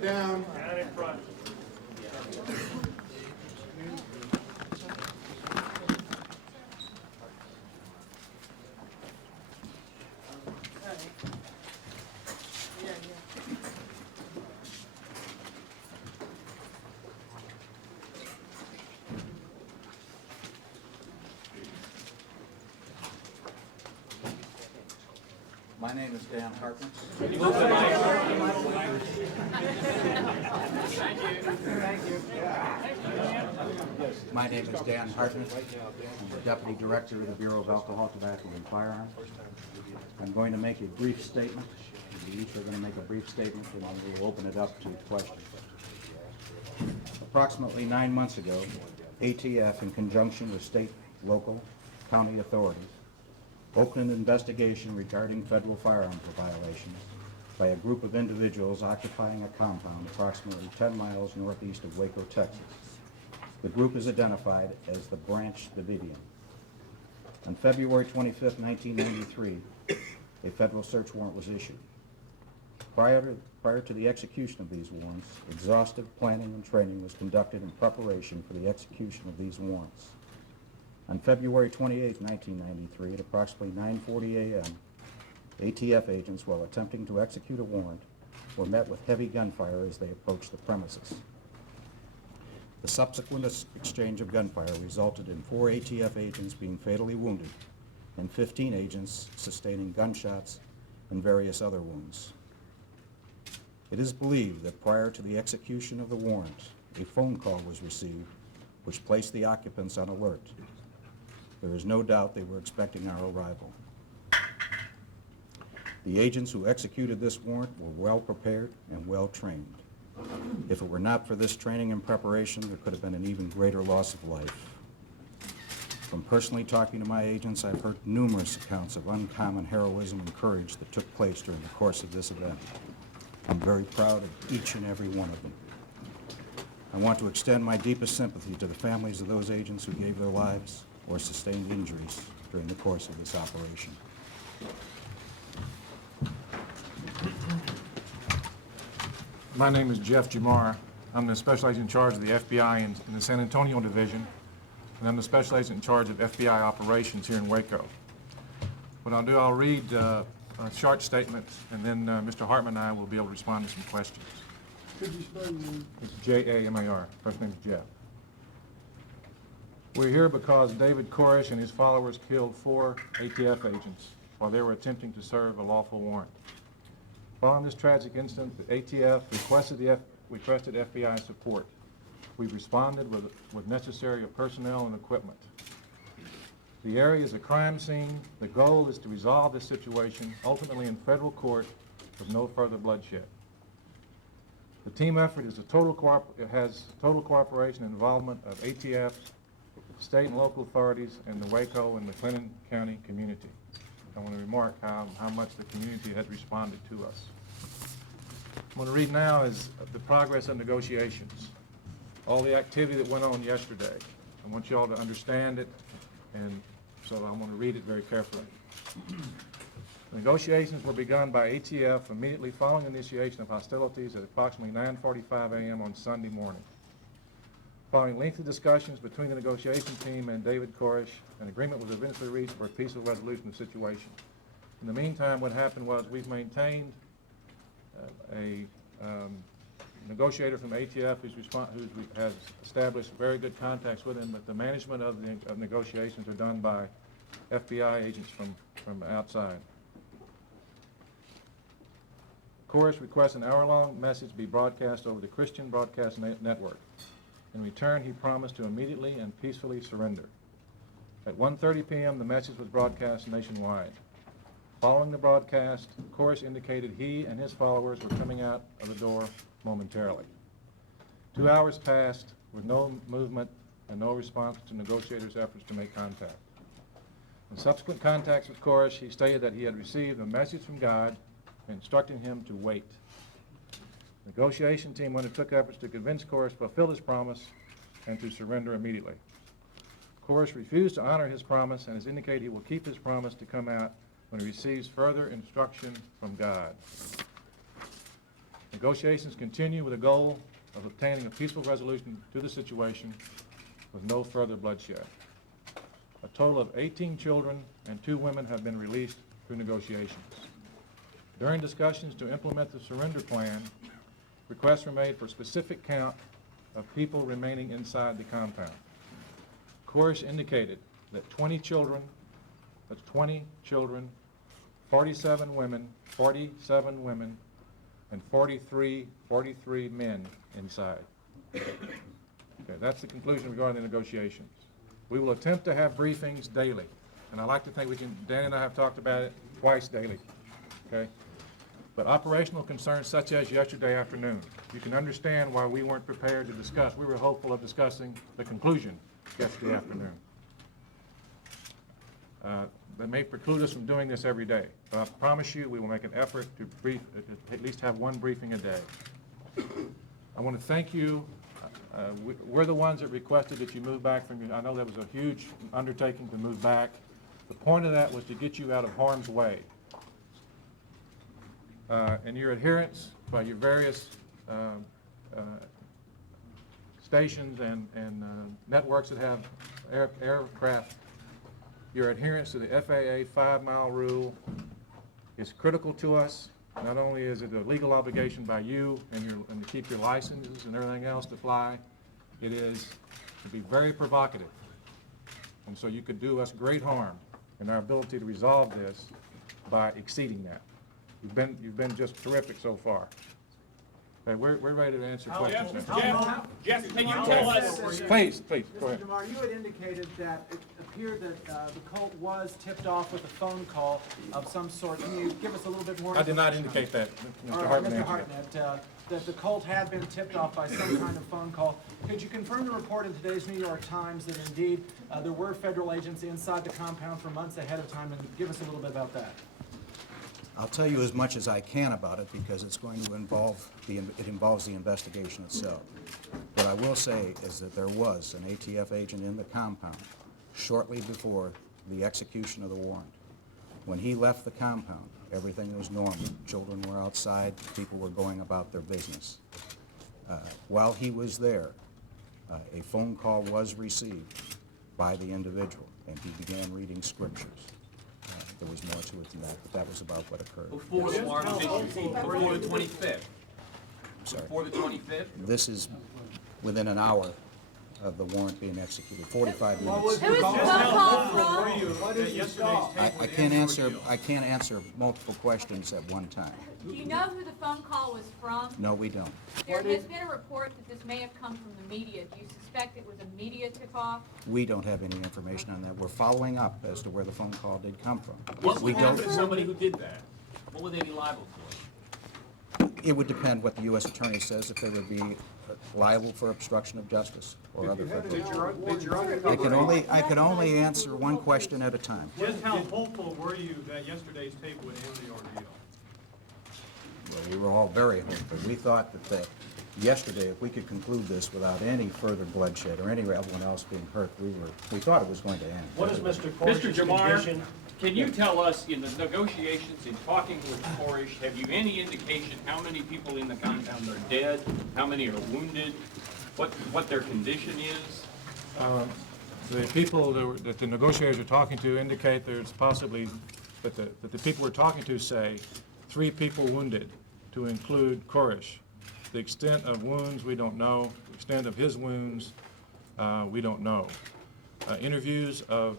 Get down. Down in front. My name is Dan Hartman. My name is Dan Hartman. I'm the Deputy Director of the Bureau of Alcohol, Tobacco, and Firearms. I'm going to make a brief statement. We each are going to make a brief statement, and then we'll open it up to questions. Approximately 9 months ago, ATF, in conjunction with state, local, county authorities, opened an investigation regarding federal firearms violations by a group of individuals occupying a compound approximately 10 miles northeast of Waco, Texas. The group is identified as the Branch Davidian. On February 25, 1993, a federal search warrant was issued. Prior to the execution of these warrants, exhaustive planning and training was conducted in preparation for the execution of these warrants. On February 28, 1993, at approximately 9:40 a.m., ATF agents, while attempting to execute a warrant, were met with heavy gunfire as they approached the premises. The subsequent exchange of gunfire resulted in 4 ATF agents being fatally wounded and 15 agents sustaining gunshots and various other wounds. It is believed that prior to the execution of the warrant, a phone call was received which placed the occupants on alert. There is no doubt they were expecting our arrival. The agents who executed this warrant were well prepared and well trained. If it were not for this training and preparation, there could have been an even greater loss of life. From personally talking to my agents, I've heard numerous accounts of uncommon heroism and courage that took place during the course of this event. I'm very proud of each and every one of them. I want to extend my deepest sympathy to the families of those agents who gave their lives or sustained injuries during the course of this operation. My name is Jeff Jamar. I'm the Special Agent in charge of the FBI in the San Antonio Division, and I'm the Special Agent in charge of FBI operations here in Waco. What I'll do, I'll read a short statement, and then Mr. Hartman and I will be able to respond to some questions. Could you spell your name? It's J-A-M-A-R. First name is Jeff. We're here because David Koresh and his followers killed 4 ATF agents while they were attempting to serve a lawful warrant. Following this tragic incident, the ATF requested FBI support. We responded with necessary personnel and equipment. The area is a crime scene. The goal is to resolve this situation ultimately in federal court with no further bloodshed. The team effort is has total cooperation and involvement of ATF, state and local authorities, and the Waco and the Clinton County community. I want to remark how much the community has responded to us. I'm going to read now is the progress of negotiations, all the activity that went on yesterday. I want you all to understand it, and so I'm going to read it very carefully. Negotiations were begun by ATF immediately following initiation of hostilities at approximately 9:45 a.m. on Sunday morning. Following lengthy discussions between the negotiation team and David Koresh, an agreement was eventually reached for a peaceful resolution of the situation. In the meantime, what happened was we've maintained a negotiator from ATF who has established very good contacts with him, but the management of negotiations are done by FBI agents from outside. Koresh requests an hour-long message be broadcast over the Christian Broadcast Network. In return, he promised to immediately and peacefully surrender. At 1:30 p.m., the message was broadcast nationwide. Following the broadcast, Koresh indicated he and his followers were coming out of the door momentarily. 2 hours passed with no movement and no response to negotiators' efforts to make contact. In subsequent contacts with Koresh, he stated that he had received a message from God instructing him to wait. The negotiation team undertook efforts to convince Koresh to fulfill his promise and to surrender immediately. Koresh refused to honor his promise and has indicated he will keep his promise to come out when he receives further instruction from God. Negotiations continue with the goal of obtaining a peaceful resolution to the situation with no further bloodshed. A total of 18 children and 2 women have been released through negotiations. During discussions to implement the surrender plan, requests were made for specific count of people remaining inside the compound. Corish indicated that 20 children, 47 women, and 43 men inside. Okay, that's the conclusion regarding the negotiations. We will attempt to have briefings daily, and I like to think we can, Dan and I have talked about it twice daily, okay? But operational concerns such as yesterday afternoon, you can understand why we weren't prepared to discuss. We were hopeful of discussing the conclusion yesterday afternoon. That may preclude us from doing this every day. But I promise you, we will make an effort to at least have one briefing a day. I want to thank you. We're the ones that requested that you move back from your, I know that was a huge undertaking to move back. The point of that was to get you out of harm's way. And your adherence by your various stations and networks that have aircraft, your adherence to the FAA 5-mile rule is critical to us. Not only is it a legal obligation by you and to keep your licenses and everything else to fly, it is to be very provocative. And so you could do us great harm in our ability to resolve this by exceeding that. You've been just terrific so far. Okay, we're ready to answer questions now. Jeff, can you tell us? Please, go Mr. ahead. DeMar, you had indicated that it appeared that the cult was tipped off with a phone call of some sort. Can you give us a little bit more I did not information on indicate that. All Mr. right, Hartman Mr. answered it. Hartnett, that the cult had been tipped off by some kind of phone call. Could you confirm the report in today's New York Times that indeed there were federal agents inside the compound for months ahead of time, and give us a little bit about that? I'll tell you as much as I can about it because it's going to involve it involves the investigation itself. What I will say is that there was an ATF agent in the compound shortly before the execution of the warrant. When he left the compound, everything was normal. Children were outside, people were going about their business. While he was there, a phone call was received by the individual, and he began reading scriptures. There was more to it than that, but that was about what occurred. Before the warrant was issued, before the 25th. I'm sorry. Before the 25th? This is within an hour of the warrant being executed, 45 minutes. Who is the phone call from? What is the stop? I can't answer multiple questions at one time. Do you know who the phone call was from? No, we don't. There has been a report that this may have come from the media. Do you suspect it was a media tip-off? We don't have any information on that. We're following up as to where the phone call did come from. What We would happen to don't. somebody who did that? What would they be liable for? It would depend what the U.S. Attorney says, if they would be liable for obstruction of justice or other federal. I can only answer one question at a time. Just how hopeful were you that yesterday's tape would end the ordeal? Well, we were all very hopeful. We thought that yesterday, if we could conclude this without any further bloodshed or anyone else being hurt, we thought it was going to end. What is Mr. Mr. Corish's Jamar, condition? can you tell us, in the negotiations, in talking with Corish, have you any indication how many people in the compound are dead? How many are wounded? What their condition is? The people that the negotiators are talking to indicate there's possibly, that the people we're talking to say 3 people wounded, to include Corish. The extent of wounds, we don't know. The extent of his wounds, we don't know. Interviews of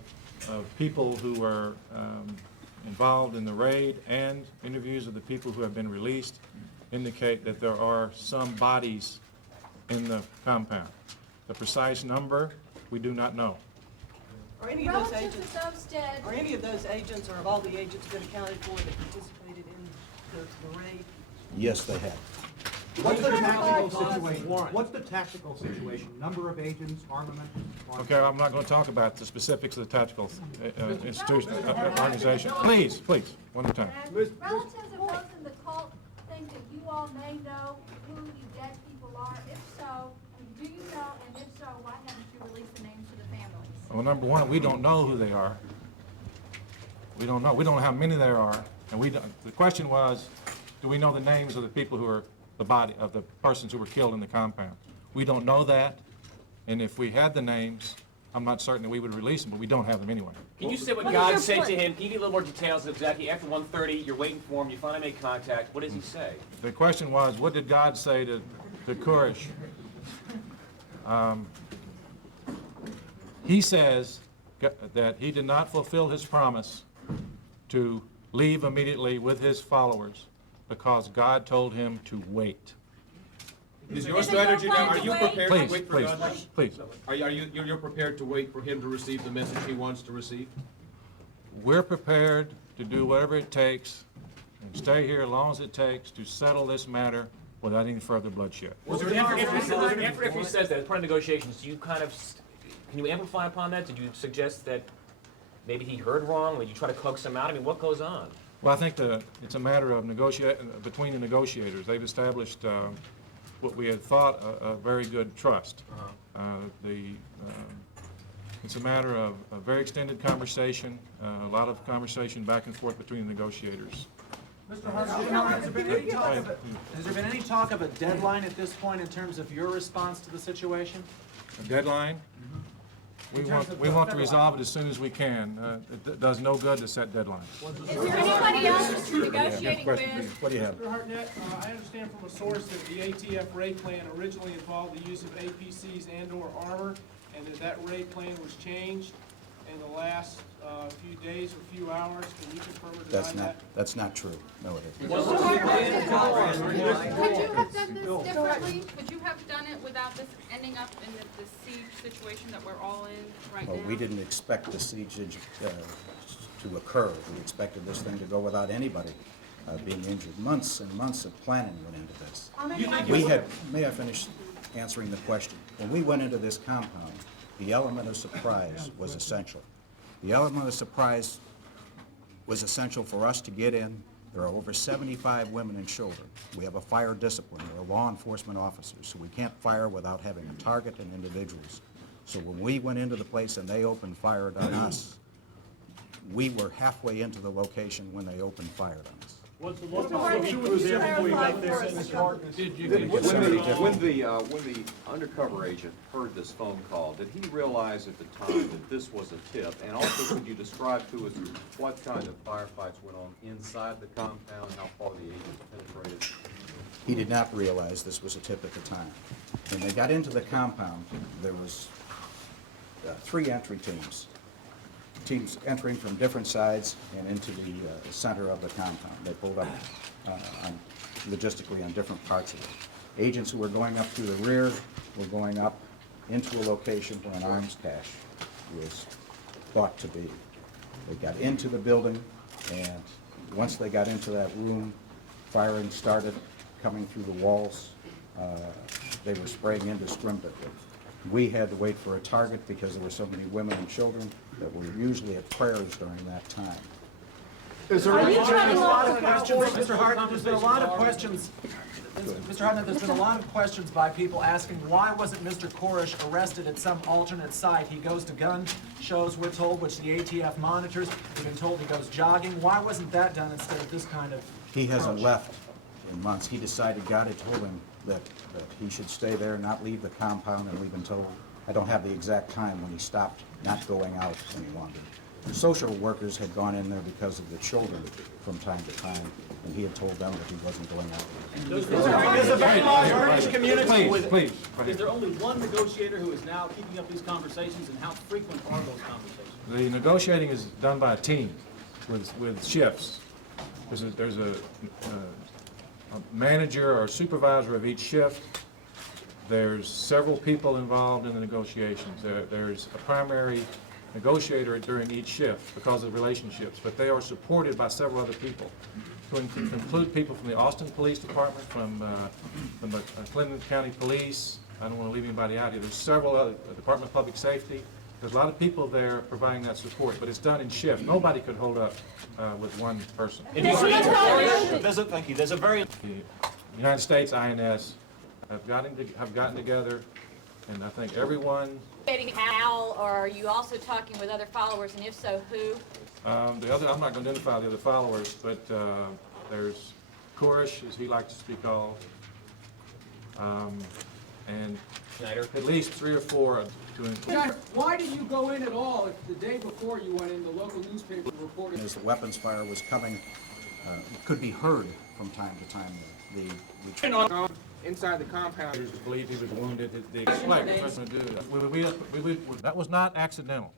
people who were involved in the raid and interviews of the people who have been released indicate that there are some bodies in the compound. The precise number, we do not know. Are any of those Relative agents, to those dead, are any of those agents, or have all the agents been accounted for that participated in the raid? Yes, they have. What's the tactical Warrant. situation? What's the tactical situation? Number of agents, armament? Okay, I'm not going to talk about the specifics of the tactical institution, organization. Please, one at a time. relatives of those in the cult think that you all may know who the dead people are. If so, do you know, and if so, why haven't you released the names to the families? Well, number one, we don't know who they are. We don't know. We don't know how many there are. And the question was, do we know the names of the people who are the body of the persons who were killed in the compound. We don't know that, and if we had the names, I'm not certain that we would release them, but we don't have them anyway. Can you say what God said to him? Can you get a little more details of exactly after 1:30, you're waiting for him, you finally make contact, what does he say? The question was, what did God say to Koresh? He says that he did not fulfill his promise to leave immediately with his followers because God told him to wait. Is your strategy now, are you prepared to Please, wait for please, God? please. You're prepared to wait for him to receive the message he wants to receive? We're prepared to do whatever it takes and stay here as long as it takes to settle this matter without any further bloodshed. After he says that, as part of negotiations, do you kind of, can you amplify upon that? Did you suggest that maybe he heard wrong? Did you try to coax him out? I mean, what goes on? Well, I think it's a matter of between the negotiators. They've established what we had thought a very good trust. It's a matter of a very extended conversation, a lot of conversation back and forth between the negotiators. Mr. Hart, has there been any talk of a deadline at this point in terms of your response to the situation? A deadline? We want to resolve it as soon as we can. It does no good to set deadlines. Is there anybody else that you're negotiating Question, with? please. What do you have? Mr. Hartnett, I understand from a source that the ATF raid plan originally involved the use of APCs and/or armor, and that raid plan was changed in the last few days or few hours. Can you confirm or deny that? That's not true. No, it isn't. Could you have done this differently? Could you have done it without this ending up in the siege situation that we're all in right now? Well, we didn't expect the siege to occur. We expected this thing to go without anybody being injured. Months and months of planning went into this. May I finish answering the question? When we went into this compound, the element of surprise was essential. The element of surprise was essential for us to get in. There are over 75 women and children. We have a fire discipline. We're law enforcement officers, so we can't fire without having a target and individuals. So when we went into the place and they opened fire on us, we were halfway into the location when they opened fire on us. Was the local safety crew there before you got there, Mr. Hart? When the undercover agent heard this phone call, did he realize at the time that this was a tip? And also, could you describe to us what kind of firefights went on inside the compound, how far the agents penetrated? He did not realize this was a tip at the time. When they got into the compound, there was 3 entry teams entering from different sides and into the center of the compound. They pulled up logistically on different parts of it. Agents who were going up through the rear were going up into a location where an arms cache was thought to be. They got into the building, and once they got into that room, firing started coming through the walls. They were spraying indiscriminately. We had to wait for a target because there were so many women and children that were usually at prayers during that time. Mr. Hart, there's been a lot of questions. Mr. Hart, there's been a lot of questions by people asking why wasn't Mr. Koresh arrested at some alternate site? He goes to gun shows, we're told, which the ATF monitors. We've been told he goes jogging. Why wasn't that done instead of this kind of He hasn't approach? left in months. He decided, God had told him that he should stay there, not leave the compound, and we've been told, I don't have the exact time when he stopped not going out any longer. The social workers had gone in there because of the children from time to time, and he had told them that he wasn't going out. There's a very large British community with... Please. Is there only one negotiator who is now keeping up these conversations, and how frequent are those conversations? The negotiating is done by a team with shifts. There's a manager or supervisor of each shift. There's several people involved in the negotiations. There's a primary negotiator during each shift because of relationships, but they are supported by several other people, to include people from the Austin Police Department, from the Clinton County Police. I don't want to leave anybody out here. There's several other, Department of Public Safety. There's a lot of people there providing that support, but it's done in shift. Nobody could hold up with one person. Thank you. There's a very... The United States INS have gotten together, and I think everyone... How, or are you also talking with other followers, and if so, who? I'm not going to identify the other followers, but there's Koresh, as he likes to be called. And Schneider? at least 3 or 4 to include. Why did you go in at all if the day before you went in, the local newspaper reported? As the weapons fire was coming, could be heard from time to time. Inside the compound. Believed he was wounded. That was not accidental.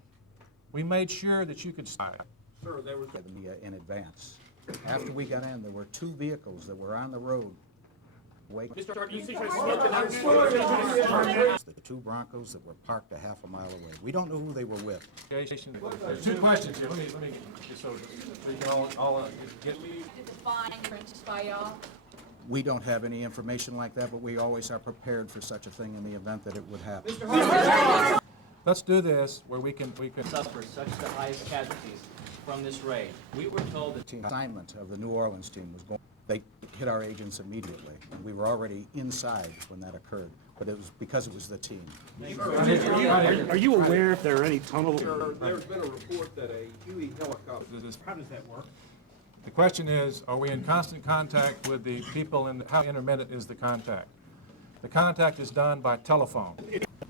We made sure that you could stop. Sir, there was in advance. After we got in, there were 2 vehicles that were on the road. Mr. Hart, you think The 2 Broncos that were parked a half a mile away. We don't know who they were with. There's 2 questions here. Let me just so we can all get. To define entrance by y'all? We don't have any information like that, but we always are prepared for such a thing in the event that it would happen. Let's do this where we can. Suffer such the highest casualties from this raid. We were told that. The assignment of the New Orleans team was going. They hit our agents immediately. And we were already inside when that occurred, but it was because it was the team. Are you aware if there are any tunnels? There's been a report that a Huey helicopter. How does that work? The question is, are we in constant contact with the people and how intermittent is the contact? The contact is done by telephone.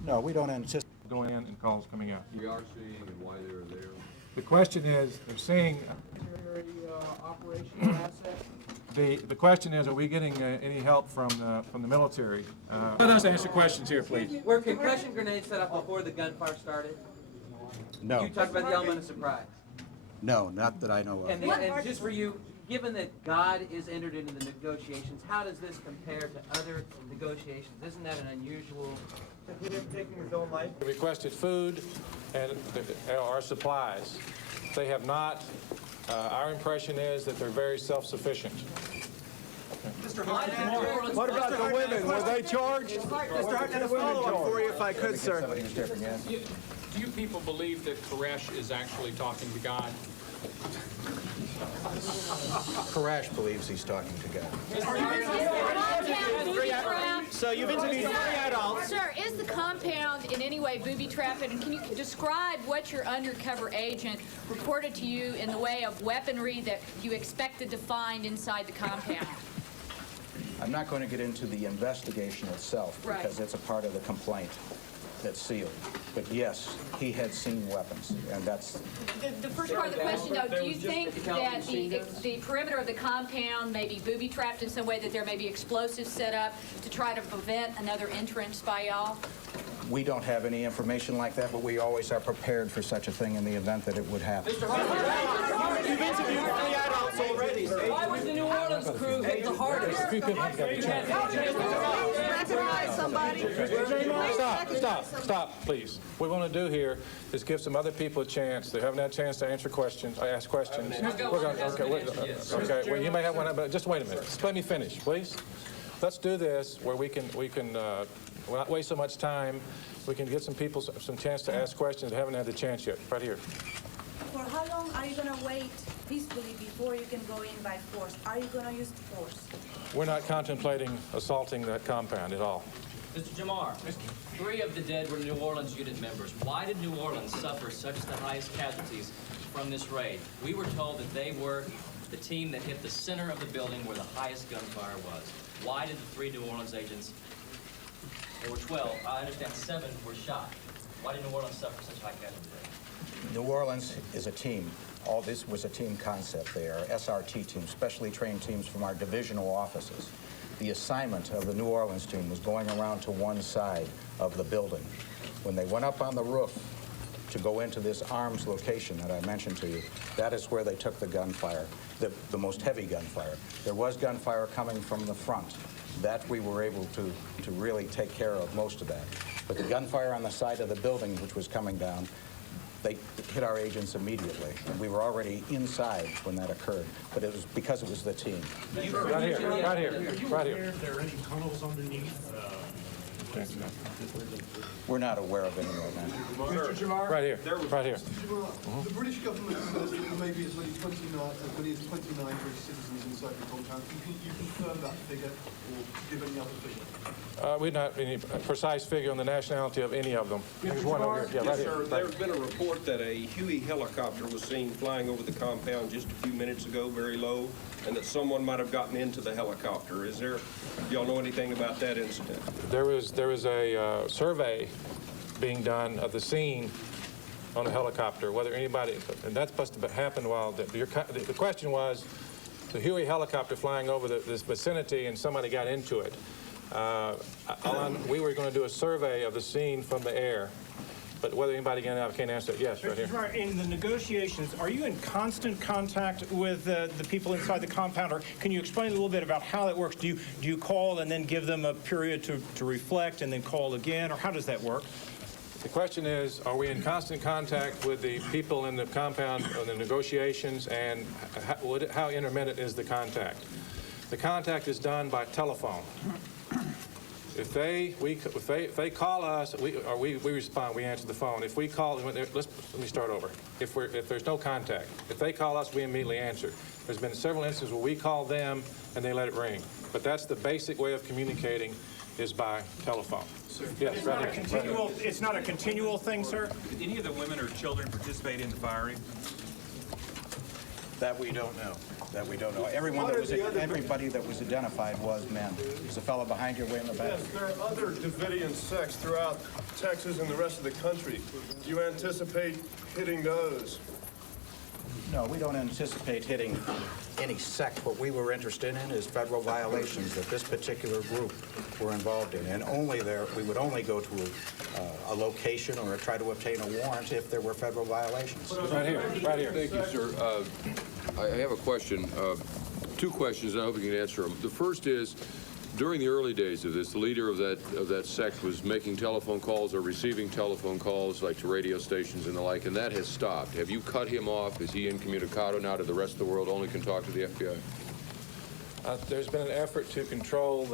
No, we don't anticipate. Going in and calls coming out. We are seeing and why they're there. The question is, they're seeing, Operational asset. the question is, are we getting any help from the military? Let us answer questions here, please. Were concussion grenades set up before the gunfire started? No. You talked about the element of surprise. No, not that I know of. And just for you, given that God is entered into the negotiations, how does this compare to other negotiations? Isn't that an unusual? Taking his own life. They requested food and our supplies. They have not. Our impression is that they're very self-sufficient. Mr. Hart, what about the women? Were they charged? Mr. Hart, a follow-up for you if I could, sir. Do you people believe that Koresh is actually talking to God? Koresh believes he's talking to God. So you've interviewed 3 adults. Sir, is the compound in any way booby-trapped? And can you describe what your undercover agent reported to you in the way of weaponry that you expected to find inside the compound? I'm not going to get into the investigation itself because it's a part of the complaint that's sealed. But yes, he had seen weapons, and that's... The first part of the question, though, do you think that the perimeter of the compound may be booby-trapped in some way, that there may be explosives set up to try to prevent another entrance by y'all? We don't have any information like that, but we always are prepared for such a thing in the event that it would happen. You've interviewed 3 adults already. Why was the New Orleans crew hit the hardest? Stop, please. What we want to do here is give some other people a chance. They haven't had a chance to ask questions. Okay, well, you may have one, but just wait a minute. Just let me finish, please. Let's do this where we can we'll not waste so much time. We can get some people some chance to ask questions that haven't had the chance yet. Right here. For how long are you going to wait peacefully before you can go in by force? Are you going to use force? We're not contemplating assaulting that compound at all. Mr. Jamar, 3 of the dead were New Orleans unit members. Why did New Orleans suffer such the highest casualties from this raid? We were told that they were the team that hit the center of the building where the highest gunfire was. Why did the 3 New Orleans agents, there were 12, I understand 7 were shot. Why did New Orleans suffer such high casualties? New Orleans is a team. All this was a team concept. They are SRT teams, specially trained teams from our divisional offices. The assignment of the New Orleans team was going around to one side of the building. When they went up on the roof to go into this arms location that I mentioned to you, that is where they took the gunfire, the most heavy gunfire. There was gunfire coming from the front. That we were able to really take care of most of that. But the gunfire on the side of the building, which was coming down, they hit our agents immediately, and we were already inside when that occurred. But it was because it was the team. Right here. If there are any tunnels underneath? We're not aware of any right now. Mr. Jamar? Right here. The British government says that there may be as many as 29 British citizens inside the compound. You confirm that figure or give any other figure? We don't have any precise figure on the nationality of any of them. There's one over here. Yeah, right Yes, here. sir. Right There's been a report that a Huey helicopter was seen flying over the compound just a few minutes ago, very low, and that someone might have gotten into the helicopter. Is there, do y'all know anything about that incident? There was a survey being done of the scene on a helicopter, whether anybody, and that's supposed to happen while, the question was, the Huey helicopter flying over this vicinity and somebody got into it. We were going to do a survey of the scene from the air, but whether anybody got out, I can't answer it. Yes, right here. In the negotiations, are you in constant contact with the people inside the compound, or can you explain a little bit about how that works? Do you call and then give them a period to reflect and then call again, or how does that work? The question is, are we in constant contact with the people in the compound on the negotiations, and how intermittent is the contact? The contact is done by telephone. If they call us, we respond. We answer the phone. If we call, let me start over. If there's no contact, if they call us, we immediately answer. There's been several instances where we call them and they let it ring. But that's the basic way of communicating, is by telephone. Yes, it's not a continual thing, sir? Did any of the women or children participate in the firing? That we don't know. That we don't know. Everybody that was identified was men. There's a fellow behind you way in the back. Yes, there are other Davidian sects throughout Texas and the rest of the country. Do you anticipate hitting those? No, we don't anticipate hitting any sect. What we were interested in is federal violations that this particular group were involved in. And we would only go to a location or try to obtain a warrant if there were federal violations. Right here, right here. Thank you, sir. I have a question, two questions, and I hope you can answer them. The first is, during the early days of this, the leader of that sect was making telephone calls or receiving telephone calls, like to radio stations and the like, and that has stopped. Have you cut him off? Is he incommunicado now to the rest of the world, only can talk to the FBI? There's been an effort to control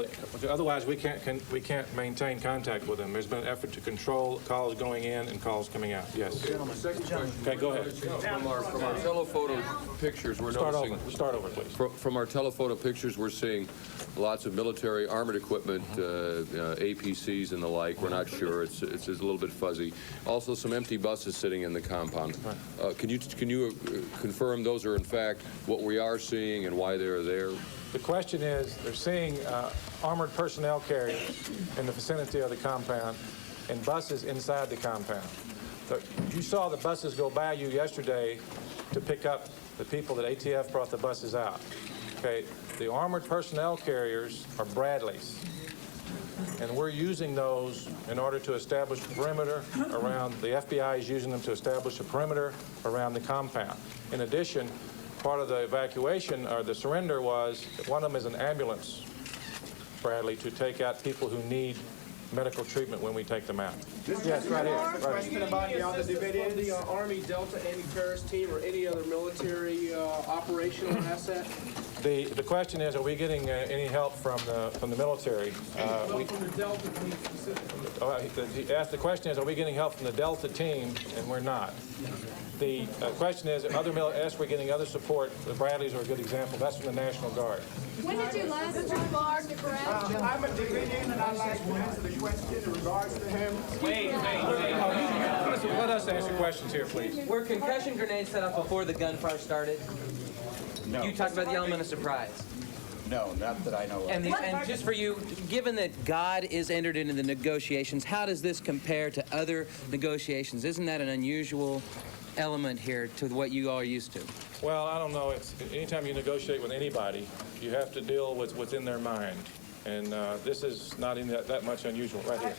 otherwise we can't maintain contact with them. There's been an effort to control calls going in and calls coming out. Yes. Second question. Okay, go ahead. From our telephoto pictures, we're noticing. Start over, please. From our telephoto pictures, we're seeing lots of military armored equipment, APCs and the like. We're not sure. It's a little bit fuzzy. Also, some empty buses sitting in the compound. Can you confirm those are in fact what we are seeing and why they're there? The question is, they're seeing armored personnel carriers in the vicinity of the compound and buses inside the compound. You saw the buses go by you yesterday to pick up the people that ATF brought the buses out. Okay, the armored personnel carriers are Bradleys, and we're using those in order to establish a perimeter around, the FBI is using them to establish a perimeter around the compound. In addition, part of the evacuation or the surrender was one of them is an ambulance, Bradley, to take out people who need medical treatment when we take them out. Yes, right here. Right. Question about the Army Delta anti-terrorist team or any other military operational asset? The question is, are we getting any help from the military? From the Delta team specifically. The question is, are we getting help from the Delta team? And we're not. The question is, we're getting other support. The Bradleys are a good example. That's from the National Guard. When did you last embark, Branch? I'm a Davidian, and I'd like to answer the question in regards to him. Wait. Let us answer questions here, please. Were concussion grenades set off before the gunfire started? No. You talked about the element of surprise. No, not that I know of. And just for you, given that God is entered into the negotiations, how does this compare to other negotiations? Isn't that an unusual element here to what you all are used to? Well, I don't know. Anytime you negotiate with anybody, you have to deal with what's in their mind. And this is not even that much unusual. Right here.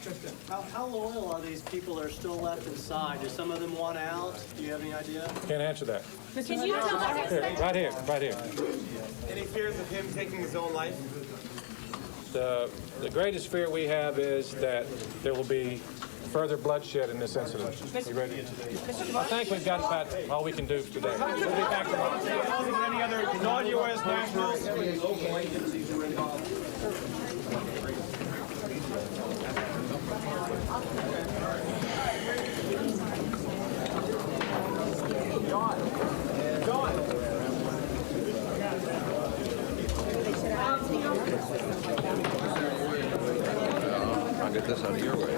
How loyal are these people that are still left inside? Do some of them want out? Do you have any idea? Can't answer that. Can you tell us? Right here. Any fears of him taking his own life? The greatest fear we have is that there will be further bloodshed in this incident. You ready? I think we've got about all we can do today. We'll be back tomorrow. Any other non-U.S. nationals? Local agencies were involved. John. the airway.